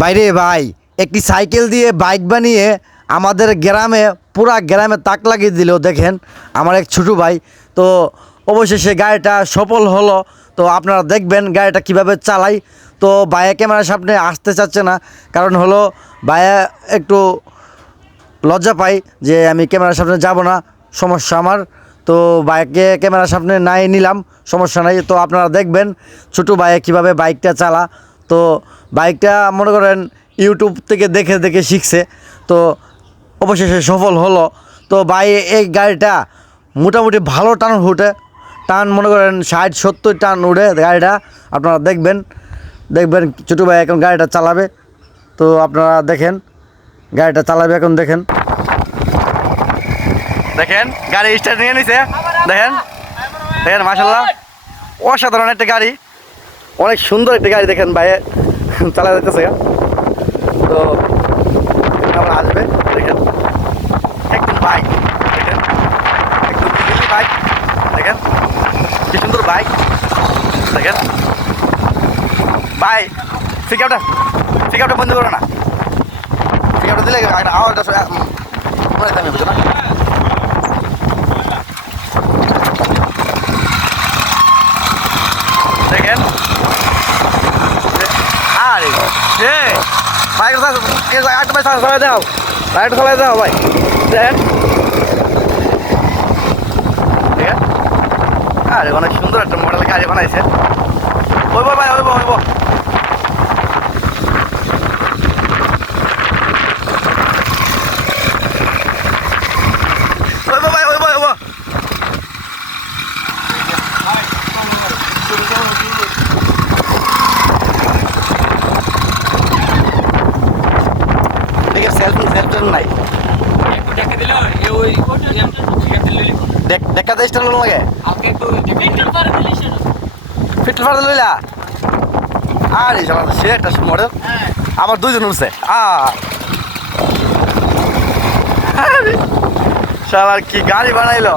বাইরে ভাই একটি সাইকেল দিয়ে বাইক বানিয়ে আমাদের গ্রামে পুরা গ্রামে তাক লাগিয়ে দিল। দেখেন আমার এক ছোটো ভাই, তো অবশেষে গাড়িটা সফল হলো। তো আপনারা দেখবেন গাড়িটা কিভাবে চালাই। তো ভাইয়া ক্যামেরার সামনে আসতে চাচ্ছে না, কারণ হলো ভাইয়া একটু লজ্জা পাই যে আমি ক্যামেরার সামনে যাব না, সমস্যা আমার। তো বাইকে ক্যামেরার সামনে নাই নিলাম, সমস্যা নাই। তো আপনারা দেখবেন ছোটো ভাইয়া কীভাবে বাইকটা চালা। তো বাইকটা মনে করেন ইউটিউব থেকে দেখে দেখে শিখছে, তো অবশেষে সফল হলো। তো ভাই এই গাড়িটা মোটামুটি ভালো টান টান মনে করেন 60-70 টান উঠে গাড়িটা। আপনারা দেখবেন ছোটো ভাই এখন গাড়িটা চালাবে। তো আপনারা দেখেন গাড়িটা চালাবে এখন। দেখেন গাড়ি স্টার্ট নিয়ে নিছে। দেখেন মাশাআল্লাহ অসাধারণ একটা গাড়ি, অনেক সুন্দর একটা গাড়ি। দেখেন ভাই চালা যাইতেছে। তো আবার আসবে। দেখেন একদম বাইক, দেখেন একদম বাইক। দেখেন কি সুন্দর বাইক। দেখেন ভাই পিক আপটা বন্ধ করো না। পিক আপটা দিলে আওয়াজটা বুঝো না। দেখেন আরে বাইক চালাই দাও, লাইট চালাই দাও ভাই। দেখেন আরে অনেক সুন্দর একটা মডেল গাড়ি বানাইছে। ওইব ভাই ওইব নাই দেখা দেশ লাগে ফিটল ফার লইলা। আর সে একটা মডেল আবার দুইজন উঠছে। আর কি গাড়ি বানাইলো।